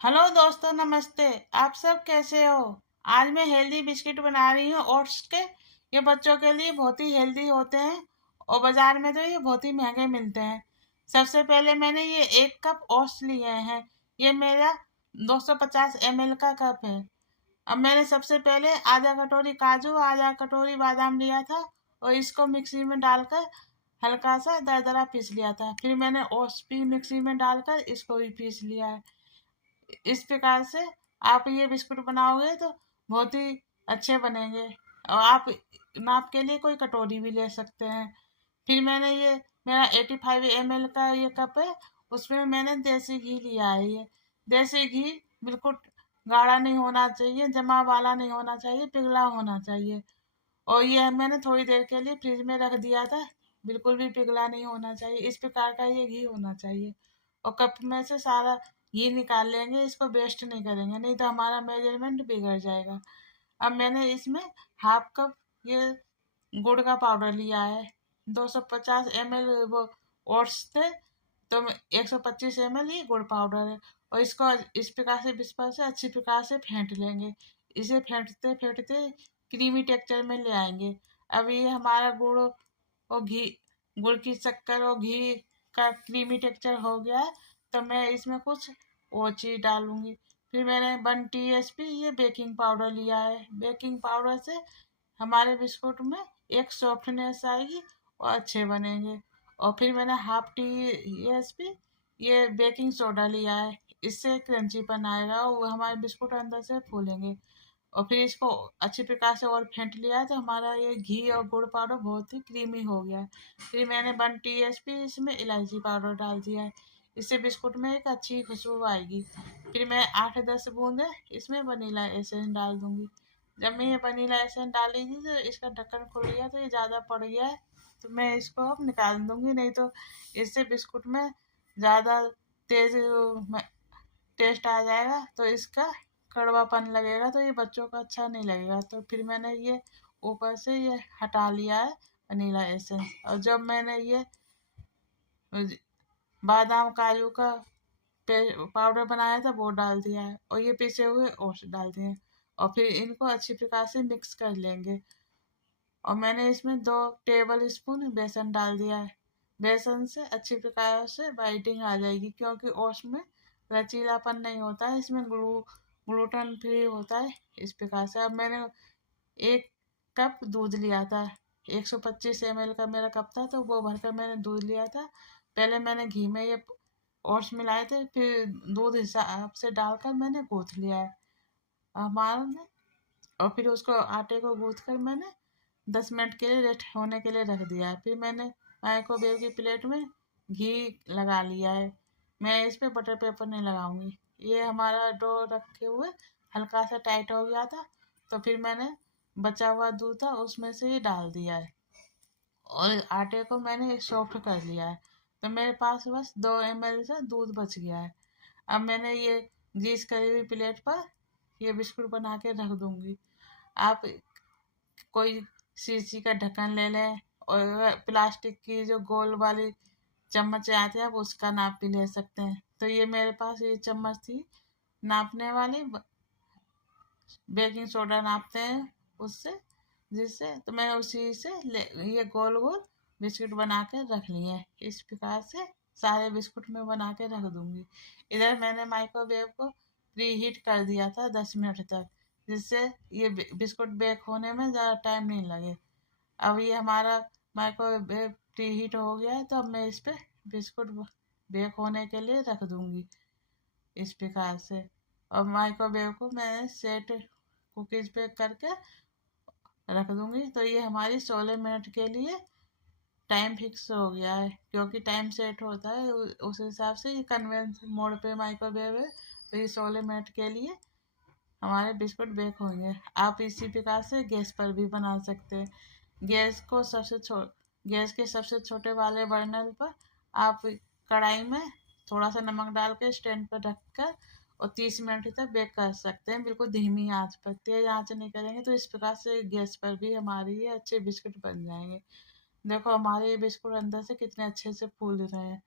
Hello दोस्तों, नमस्ते। आप सब कैसे हो? आज मैं हेल्दी बिस्किट बना रही हूँ ओट्स के। ये बच्चों के लिए बहुत ही हेल्दी होते हैं और बाजार में तो ये बहुत ही महंगे मिलते हैं। सबसे पहले मैंने ये 1 कप ओट्स लिए हैं। ये मेरा 250 ml का कप है। अब मैंने सबसे पहले आधा कटोरी काजू, आधा कटोरी बादाम लिया था और इसको मिक्सी में डालकर हल्का सा दरदरा पीस लिया था। फिर मैंने ओट्स भी मिक्सी में डालकर इसको भी पीस लिया है। इस प्रकार से आप ये बिस्कुट बनाओगे तो बहुत ही अच्छे बनेंगे। और आप नाप के लिए कोई कटोरी भी ले सकते हैं। फिर मैंने ये मेरा 85 ml का ये कप है, उसमें मैंने देसी घी लिया है। ये देसी घी बिल्कुल गाढ़ा नहीं होना चाहिए, जमा वाला नहीं होना चाहिए, पिघला होना चाहिए। और ये मैंने थोड़ी देर के लिए फ्रिज में रख दिया था। बिल्कुल भी पिघला नहीं होना चाहिए, इस प्रकार का ये घी होना चाहिए। और कप में से सारा घी निकाल लेंगे, इसको वेस्ट नहीं करेंगे, नहीं तो हमारा मेजरमेंट बिगड़ जाएगा। अब मैंने इसमें 1/2 कप ये गुड़ का पाउडर लिया है। 250 ml वो ओट्स थे, तो 125 ml ये गुड़ पाउडर है। और इसको इस प्रकार से विस्पर से अच्छी प्रकार से फेंट लेंगे। इसे फेंटते फेंटते क्रीमी टेक्सचर में ले आएंगे। अब ये हमारा गुड़ और घी, गुड़ की शक्कर और घी का क्रीमी टेक्सचर हो गया है। तो मैं इसमें कुछ और चीज़ डालूंगी। फिर मैंने 1 TSP ये बेकिंग पाउडर लिया है। बेकिंग पाउडर से हमारे बिस्कुट में एक सॉफ्टनेस आएगी और अच्छे बनेंगे। और फिर मैंने 1/2 TSP ये बेकिंग सोडा लिया है। इससे क्रंचीपन आएगा और वो हमारे बिस्कुट अंदर से फूलेंगे। और फिर इसको अच्छी प्रकार से और फेंट लिया है, तो हमारा ये घी और गुड़ पाउडर बहुत ही क्रीमी हो गया है। फिर मैंने 1 TSP इसमें इलायची पाउडर डाल दिया है। इससे बिस्कुट में एक अच्छी खुशबू आएगी। फिर मैं 8-10 बूंदे इसमें वनीला एसेंस डाल दूंगी। जब मैं ये वनीला एसेंस डाली थी तो इसका ढक्कन खुल गया, तो ये ज़्यादा पड़ गया है। तो मैं इसको अब निकाल दूंगी, नहीं तो इससे बिस्कुट में ज़्यादा तेज टेस्ट आ जाएगा, तो इसका कड़वापन लगेगा, तो ये बच्चों को अच्छा नहीं लगेगा। तो फिर मैंने ये ऊपर से ये हटा लिया है वनीला एसेंस। और जब मैंने ये बादाम काजू का पाउडर बनाया था वो डाल दिया है और ये पिसे हुए ओट्स डाल दिए हैं। और फिर इनको अच्छी प्रकार से मिक्स कर लेंगे। और मैंने इसमें 2 टेबल स्पून बेसन डाल दिया है। बेसन से अच्छी प्रकार से बाइंडिंग आ जाएगी, क्योंकि ओट्स में लचीलापन नहीं होता है, इसमें ग्लूटन फ्री होता है। इस प्रकार से अब मैंने 1 कप दूध लिया था। 125 ml का मेरा कप था, तो वो भरकर मैंने दूध लिया था। पहले मैंने घी में ये ओट्स मिलाए थे, फिर दूध हिसाब से डालकर मैंने गूँथ लिया है हमारा। और फिर उसको आटे को गूँथ कर मैंने 10 मिनट के लिए रेस्ट होने के लिए रख दिया है। फिर मैंने माइक्रोवेव की प्लेट में घी लगा लिया है। मैं इस पे बटर पेपर नहीं लगाऊंगी। ये हमारा डो रखे हुए हल्का सा टाइट हो गया था, तो फिर मैंने बचा हुआ दूध था उसमें से ही डाल दिया है और आटे को मैंने सॉफ्ट कर लिया है। तो मेरे पास बस 2 ml से दूध बच गया है। अब मैंने ये ग्रीस करी हुई प्लेट पर ये बिस्कुट बना के रख दूंगी। आप कोई शीशी का ढक्कन ले लें और प्लास्टिक की जो गोल वाली चम्मच आती है, आप उसका नाप भी ले सकते हैं। तो ये मेरे पास ये चम्मच थी नापने वाली, बेकिंग सोडा नापते हैं उससे, जिससे तो मैं उसी से ये गोल गोल बिस्कुट बना के रख लिए हैं। इस प्रकार से सारे बिस्कुट में बना के रख दूंगी। इधर मैंने माइक्रोवेव को प्री हीट कर दिया था 10 मिनट तक, जिससे ये बिस्कुट बेक होने में ज़्यादा टाइम नहीं लगे। अब ये हमारा माइक्रोवेव प्री हीट हो गया है, तो अब मैं इस पे बिस्कुट बेक होने के लिए रख दूंगी इस प्रकार से। और माइक्रोवेव को मैं सेट कुकीज़ बेक करके रख दूंगी। तो ये हमारी 16 मिनट के लिए टाइम फिक्स हो गया है, क्योंकि टाइम सेट होता है उस हिसाब से। ये कन्वेंस मोड पे माइक्रोवेव है, तो ये 16 मिनट के लिए हमारे बिस्कुट बेक होंगे। आप इसी प्रकार से गैस पर भी बना सकते हैं। गैस को गैस के सबसे छोटे वाले बर्नर पर आप कढ़ाई में थोड़ा सा नमक डाल के स्टैंड पर रख कर और 30 मिनट तक बेक कर सकते हैं, बिल्कुल धीमी आंच पर। तेज आंच नहीं करेंगे, तो इस प्रकार से गैस पर भी हमारे ये अच्छे बिस्कुट बन जाएंगे। देखो हमारे ये बिस्कुट अंदर से कितने अच्छे से फूल रहे हैं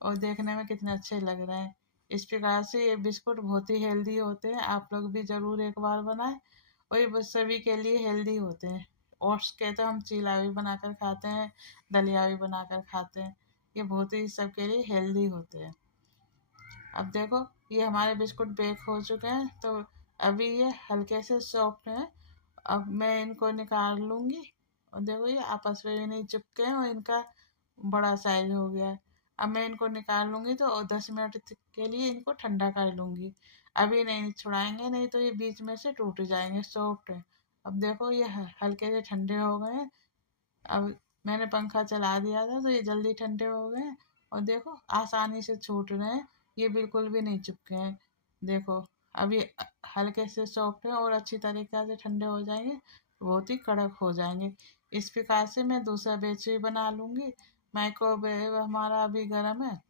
और देखने में कितने अच्छे लग रहे हैं। इस प्रकार से ये बिस्कुट बहुत ही हेल्दी होते हैं, आप लोग भी ज़रूर एक बार बनाएं। और ये बस सभी के लिए हेल्दी होते हैं। ओट्स के तो हम चीला भी बनाकर खाते हैं, दलिया भी बनाकर खाते हैं। ये बहुत ही सबके लिए हेल्दी होते हैं। अब देखो ये हमारे बिस्कुट बेक हो चुके हैं, तो अभी ये हल्के से सॉफ्ट हैं। अब मैं इनको निकाल लूँगी और देखो ये आपस में भी नहीं चिपके हैं और इनका बड़ा साइज हो गया है। अब मैं इनको निकाल लूँगी तो 10 मिनट के लिए इनको ठंडा कर लूँगी। अभी नहीं छुड़ाएंगे, नहीं तो ये बीच में से टूट जाएंगे, सॉफ्ट है। अब देखो ये हल्के से ठंडे हो गए हैं। अब मैंने पंखा चला दिया था तो ये जल्दी ठंडे हो गए हैं और देखो आसानी से छूट रहे हैं, ये बिल्कुल भी नहीं चिपके हैं। देखो अभी हल्के से सॉफ्ट है और अच्छी तरीके से ठंडे हो जाएंगे, बहुत ही कड़क हो जाएंगे। इस प्रकार से मैं दूसरा बैच भी बना लूँगी। माइक्रोवेव हमारा अभी गर्म है।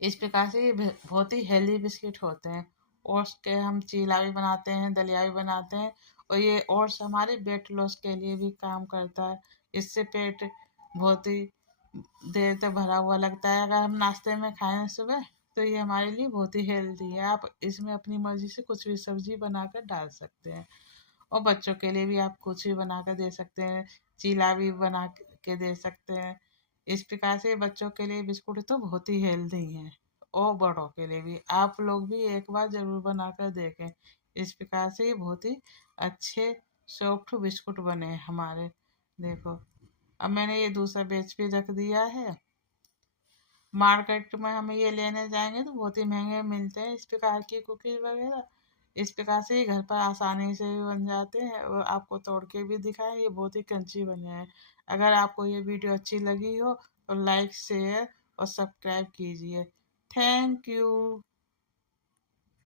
इस प्रकार से ये बहुत ही हेल्दी बिस्किट होते हैं। ओट्स के हम चीला भी बनाते हैं, दलिया भी बनाते हैं। और ये ओट्स हमारे वेट लॉस के लिए भी काम करता है। इससे पेट बहुत ही देर तक भरा हुआ लगता है। अगर हम नाश्ते में खाएं सुबह तो ये हमारे लिए बहुत ही हेल्दी है। आप इसमें अपनी मर्जी से कुछ भी सब्जी बनाकर डाल सकते हैं। और बच्चों के लिए भी आप कुछ भी बना कर दे सकते हैं, चीला भी बना के दे सकते हैं। इस प्रकार से बच्चों के लिए बिस्कुट तो बहुत ही हेल्दी हैं और बड़ों के लिए भी। आप लोग भी एक बार ज़रूर बना कर देखें। इस प्रकार से ये बहुत ही अच्छे सॉफ्ट बिस्कुट बने हैं हमारे। देखो अब मैंने ये दूसरा बैच भी रख दिया है। मार्केट में हमें ये लेने जाएंगे तो बहुत ही महंगे मिलते हैं इस प्रकार की कुकीज़ वगैरह। इस प्रकार से ये घर पर आसानी से भी बन जाते हैं और आपको तोड़ के भी दिखाएं, ये बहुत ही क्रंची बने हैं। अगर आपको ये वीडियो अच्छी लगी हो तो लाइक शेयर और सब्सक्राइब कीजिए। Thank you.